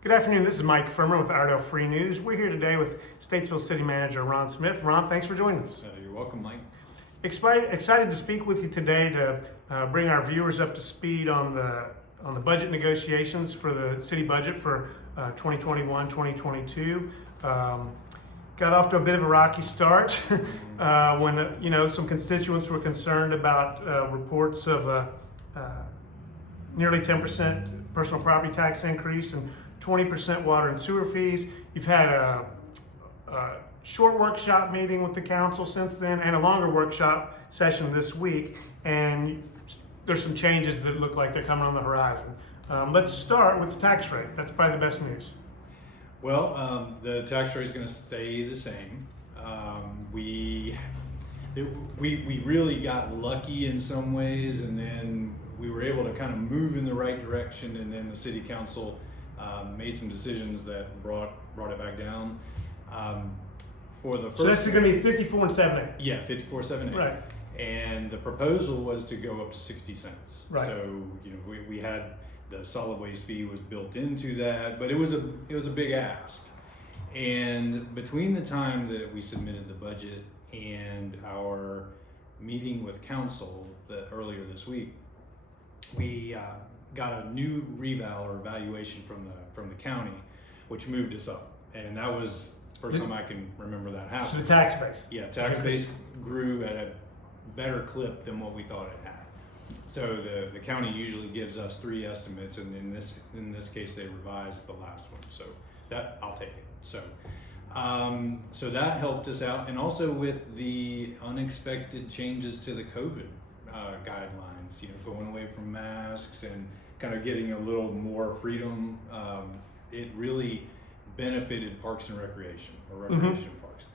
Good afternoon, this is Mike Firmer with Iredell Free News. We're here today with Statesville City Manager Ron Smith. Ron, thanks for joining us. You're welcome, Mike. Excited to speak with you today to bring our viewers up to speed on the budget negotiations for the city budget for 2021-2022. Got off to a bit of a rocky start when some constituents were concerned about reports of nearly 10% personal property tax increase and 20% water and sewer fees. You've had a short workshop meeting with the council since then and a longer workshop session this week, and there's some changes that look like they're coming on the horizon. Let's start with the tax rate. That's probably the best news. Well, the tax rate is going to stay the same. We really got lucky in some ways, and then we were able to kind of move in the right direction, and then the city council made some decisions that brought it back down. For the first, so that's going to be 54 and 7/8. Yeah, 54.78. Right. And the proposal was to go up to 60 cents. Right. So we had the solid waste fee was built into that, but it was a big ask. And between the time that we submitted the budget and our meeting with council earlier this week, we got a new reval or evaluation from the county, which moved us up, and that was the first time I can remember that happening. So the tax base. Yeah, tax base grew at a better clip than what we thought it had. So the county usually gives us 3 estimates, and in this case they revised the last one. So that I'll take it. So so that helped us out, and also with the unexpected changes to the COVID guidelines, going away from masks and kind of getting a little more freedom. It really benefited Parks and Recreation or Recreation Parks.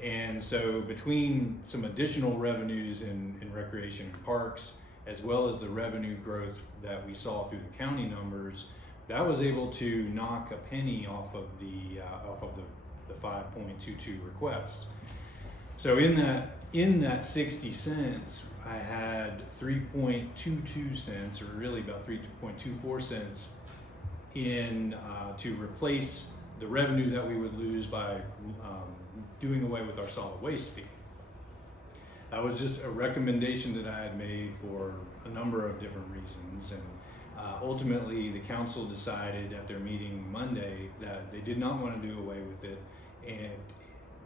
And so between some additional revenues in Recreation and Parks, as well as the revenue growth that we saw through the county numbers, that was able to knock a penny off of the 5.22 request. So in that 60 cents, I had 3.22 cents, or really about 3.24 cents, in to replace the revenue that we would lose by doing away with our solid waste fee. That was just a recommendation that I had made for a number of different reasons, and ultimately the council decided at their meeting Monday that they did not want to do away with it,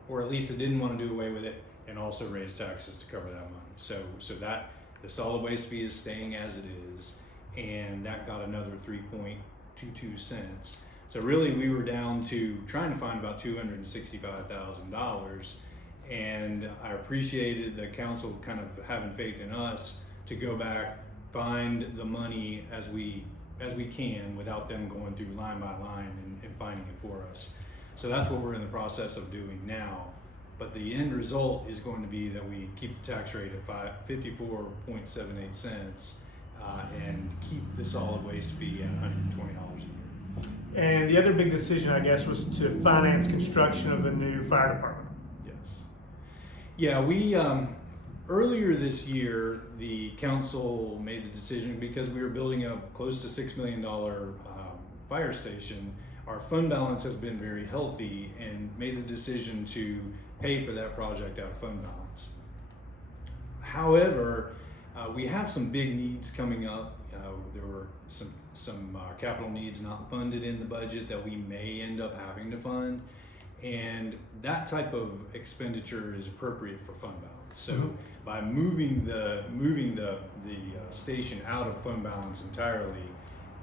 or at least they didn't want to do away with it and also raise taxes to cover that money. So that the solid waste fee is staying as it is, and that got another 3.22 cents. So really we were down to trying to find about $265,000, and I appreciated the council kind of having faith in us to go back, find the money as we can without them going through line by line and finding it for us. So that's what we're in the process of doing now. But the end result is going to be that we keep the tax rate at 54.78 cents and keep the solid waste fee at $120 a year. And the other big decision, I guess, was to finance construction of the new fire department. Yes. Yeah, we earlier this year, the council made the decision, because we were building a close to $6 million fire station. Our fund balance has been very healthy, and made the decision to pay for that project out of fund balance. However, we have some big needs coming up. There were some capital needs not funded in the budget that we may end up having to fund, and that type of expenditure is appropriate for fund balance. So by moving the station out of fund balance entirely,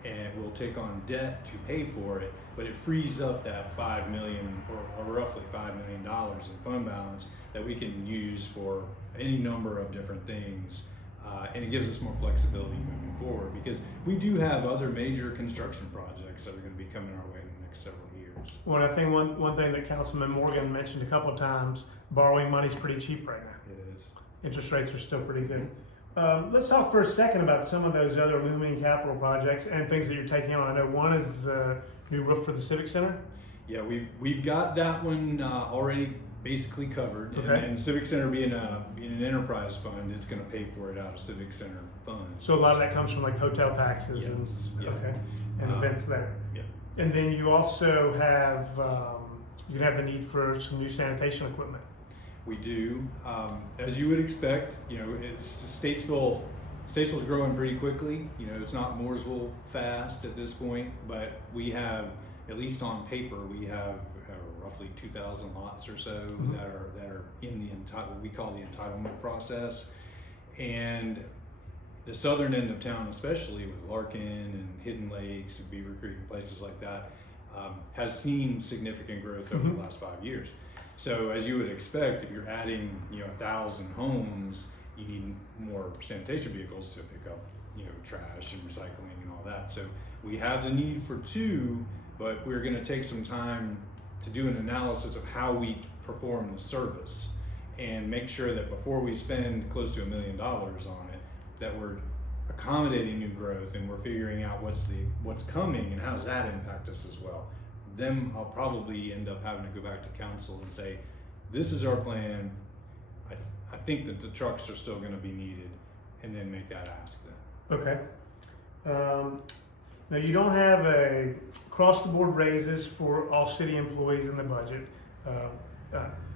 and we'll take on debt to pay for it, but it frees up that $5 million or roughly $5 million in fund balance that we can use for any number of different things, and it gives us more flexibility moving forward, because we do have other major construction projects that are going to be coming our way in the next several years. Well, I think one thing that Councilman Morgan mentioned a couple of times, borrowing money's pretty cheap right now. It is. Interest rates are still pretty good. Let's talk for a second about some of those other looming capital projects and things that you're taking on. I know one is the new roof for the Civic Center. Yeah, we've got that one already basically covered. Okay. And Civic Center being an enterprise fund, it's going to pay for it out of Civic Center funds. So a lot of that comes from like hotel taxes and Yeah. okay, and events there. Yeah. And then you also have you have the need for some new sanitation equipment. We do, as you would expect. Statesville. Statesville's growing pretty quickly. It's not Mooresville fast at this point, but we have, at least on paper, we have roughly 2,000 lots or so that are in what we call the entitlement process. And the southern end of town, especially with Larkin and Hidden Lakes and Beaver Creek and places like that, has seen significant growth over the last 5 years. So as you would expect, if you're adding 1,000 homes, you need more sanitation vehicles to pick up trash and recycling and all that. So we have the need for 2, but we're going to take some time to do an analysis of how we perform the service and make sure that before we spend close to $1 million on it, that we're accommodating new growth and we're figuring out what's coming and how does that impact us as well. Then I'll probably end up having to go back to council and say, this is our plan. I think that the trucks are still going to be needed, and then make that ask then. Okay. Now you don't have a across-the-board raises for all city employees in the budget.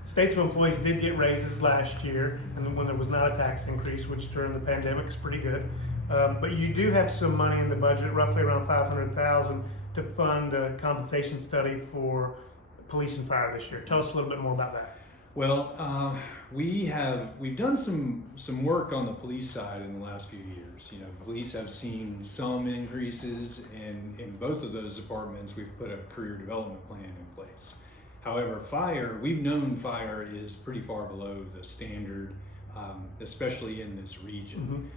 Statesville employees did get raises last year, and when there was not a tax increase, which during the pandemic is pretty good. But you do have some money in the budget, roughly around $500,000, to fund a compensation study for police and fire this year. Tell us a little bit more about that. Well, we've done some work on the police side in the last few years. Police have seen some increases in both of those departments. We've put a career development plan in place. However, we've known fire is pretty far below the standard, especially in this region.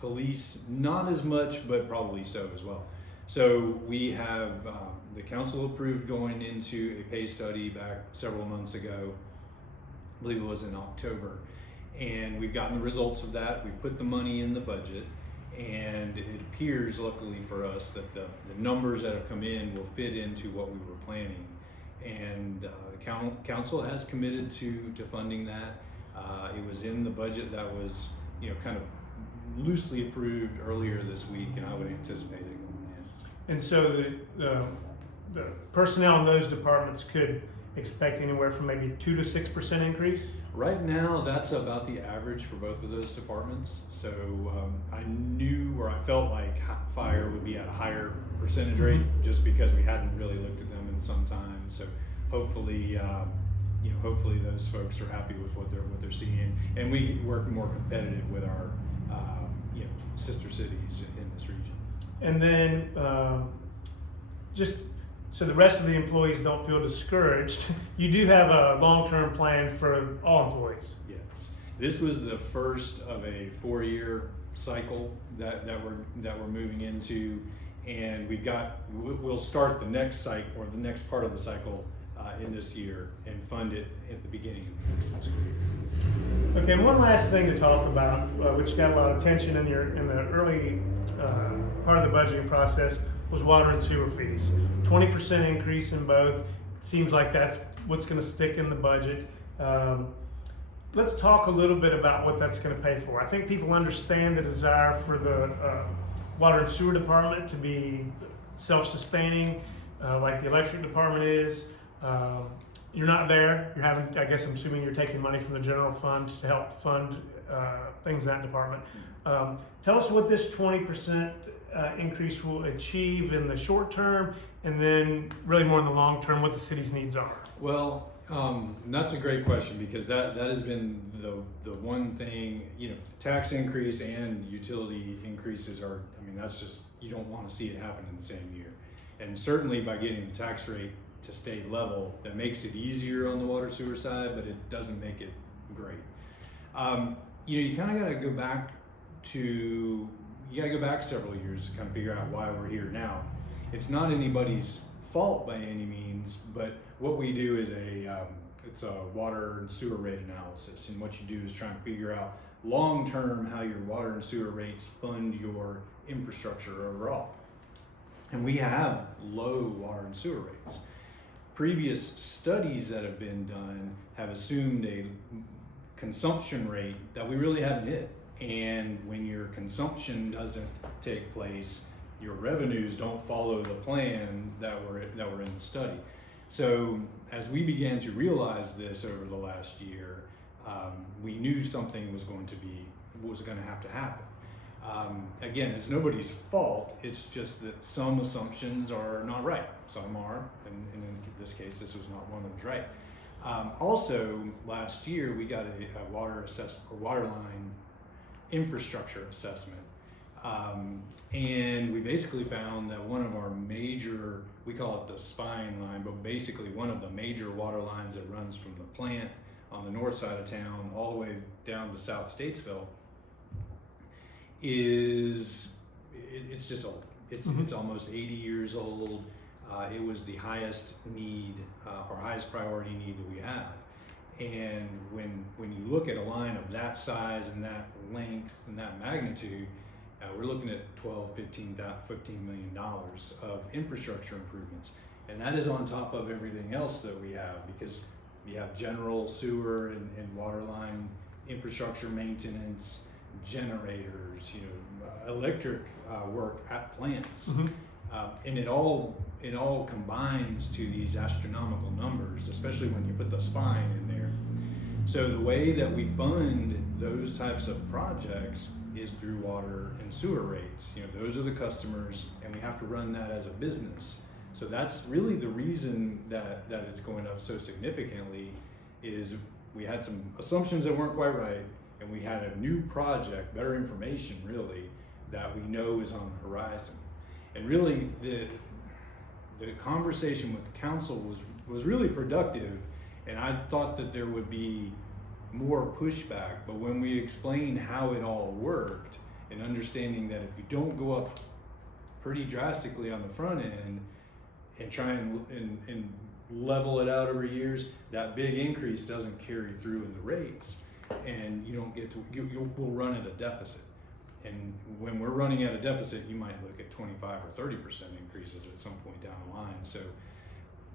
Police, not as much, but probably so as well. So we have, the council approved going into a pay study back several months ago. I believe it was in October, and we've gotten the results of that. We put the money in the budget, and it appears, luckily for us, that the numbers that have come in will fit into what we were planning. And the council has committed to funding that. It was in the budget that was kind of loosely approved earlier this week, and I would anticipate it going in. And so the personnel in those departments could expect anywhere from maybe 2 to 6% increase? Right now, that's about the average for both of those departments. So I knew, or I felt like fire would be at a higher percentage rate, just because we hadn't really looked at them in some time. So hopefully, hopefully those folks are happy with what they're seeing, and we work more competitive with our sister cities in this region. And then just so the rest of the employees don't feel discouraged, you do have a long-term plan for all employees. Yes, this was the first of a 4-year cycle that we're moving into, and we'll start the next cycle, or the next part of the cycle, in this year, and fund it at the beginning of the next fiscal year. Okay, and one last thing to talk about, which got a lot of attention in the early part of the budgeting process, was water and sewer fees. 20% increase in both. It seems like that's what's going to stick in the budget. Let's talk a little bit about what that's going to pay for. I think people understand the desire for the water and sewer department to be self-sustaining, like the electric department is. You're not there. You're having, I guess I'm assuming you're taking money from the general fund to help fund things in that department. Tell us what this 20% increase will achieve in the short term, and then really more in the long term, what the city's needs are. Well, that's a great question, because that has been the one thing, tax increase and utility increases are, that's just, you don't want to see it happen in the same year. And certainly by getting the tax rate to stay level, that makes it easier on the water sewer side, but it doesn't make it great. You kind of got to go back several years to kind of figure out why we're here now. It's not anybody's fault by any means, but what we do is it's a water and sewer rate analysis, and what you do is try and figure out long term how your water and sewer rates fund your infrastructure overall. And we have low water and sewer rates. Previous studies that have been done have assumed a consumption rate that we really haven't hit. And when your consumption doesn't take place, your revenues don't follow the plan that were in the study. So as we began to realize this over the last year, we knew something was going to have to happen. Again, it's nobody's fault. It's just that some assumptions are not right. Some are, and in this case, this was not one that was right. Also, last year we got a water line infrastructure assessment, and we basically found that one of our major, we call it the spine line, but basically one of the major water lines that runs from the plant on the north side of town all the way down to South Statesville it's just old. It's almost 80 years old. It was the highest need, or highest priority need that we have. And when you look at a line of that size and that length and that magnitude, we're looking at $12, $15 million of infrastructure improvements. And that is on top of everything else that we have, because we have general sewer and water line infrastructure maintenance, generators, electric work at plants. And it all combines to these astronomical numbers, especially when you put the spine in there. So the way that we fund those types of projects is through water and sewer rates. Those are the customers, and we have to run that as a business. So that's really the reason that it's going up so significantly, is we had some assumptions that weren't quite right, and we had a new project, better information really, that we know is on the horizon. And really the conversation with the council was really productive, and I thought that there would be more pushback, but when we explained how it all worked, and understanding that if you don't go up pretty drastically on the front end and try and level it out over years, that big increase doesn't carry through in the rates, and you don't get to, we'll run at a deficit. And when we're running at a deficit, you might look at 25 or 30% increases at some point down the line. So,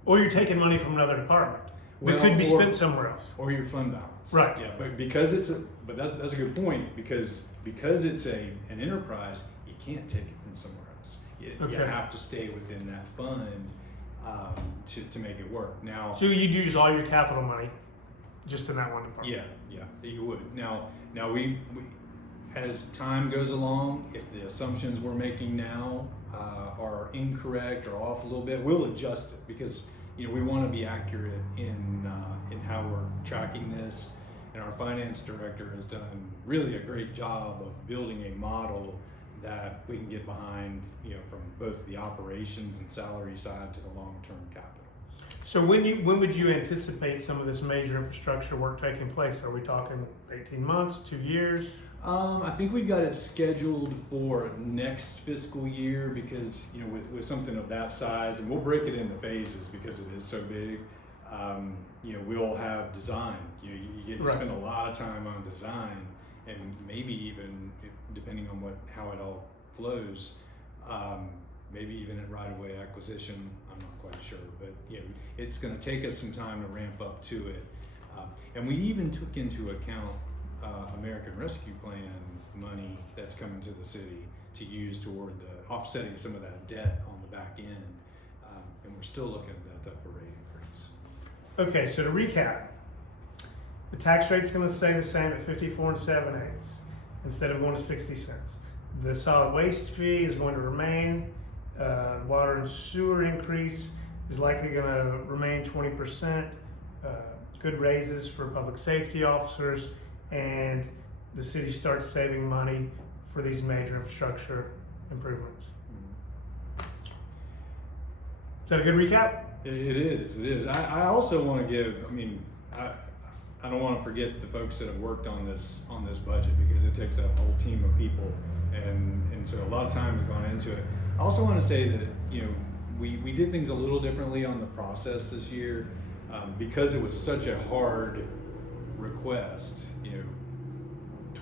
or you're taking money from another department that could be spent somewhere else, or your fund balance. Right. Yeah, but because that's a good point, because it's an enterprise, you can't take it from somewhere else. You have to stay within that fund to make it work. Now, so you'd use all your capital money just in that one department. Yeah, you would. Now we as time goes along, if the assumptions we're making now are incorrect or off a little bit, we'll adjust it, because we want to be accurate in how we're tracking this. And our finance director has done really a great job of building a model that we can get behind, from both the operations and salary side to the long-term capital. So when would you anticipate some of this major infrastructure work taking place? Are we talking 18 months, 2 years? I think we've got it scheduled for next fiscal year, because with something of that size, and we'll break it into phases because it is so big. We'll have design. You get to spend a lot of time on design, and maybe even, depending on how it all flows, maybe even at right-of-way acquisition. I'm not quite sure, but it's going to take us some time to ramp up to it. And we even took into account American Rescue Plan money that's coming to the city to use toward the offsetting some of that debt on the back end, and we're still looking at that type of rate increase. Okay, so to recap, the tax rate's going to stay the same at 54 7/8 instead of going to 60 cents. The solid waste fee is going to remain. The water and sewer increase is likely going to remain 20%. Good raises for public safety officers, and the city starts saving money for these major infrastructure improvements. Is that a good recap? It is. I also want to give, I don't want to forget the folks that have worked on this budget, because it takes a whole team of people, and so a lot of time has gone into it. I also want to say that we did things a little differently on the process this year, because it was such a hard request.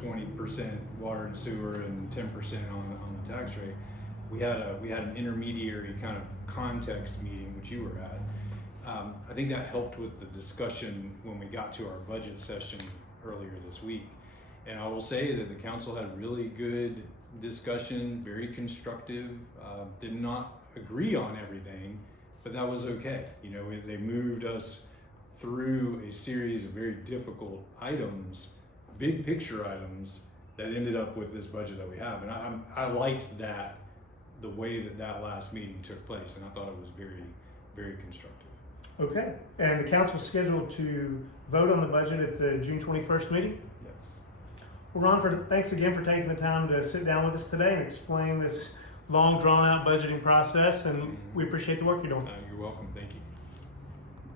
20% water and sewer and 10% on the tax rate. We had an intermediary kind of context meeting, which you were at. I think that helped with the discussion when we got to our budget session earlier this week. And I will say that the council had really good discussion, very constructive. Did not agree on everything, but that was okay. You know, they moved us through a series of very difficult items, big picture items, that ended up with this budget that we have. And I liked that, the way that last meeting took place, and I thought it was very, very constructive. Okay, and the council's scheduled to vote on the budget at the June 21st meeting? Yes. Well, Ron, thanks again for taking the time to sit down with us today and explain this long, drawn-out budgeting process, and we appreciate the work you're doing. You're welcome. Thank you.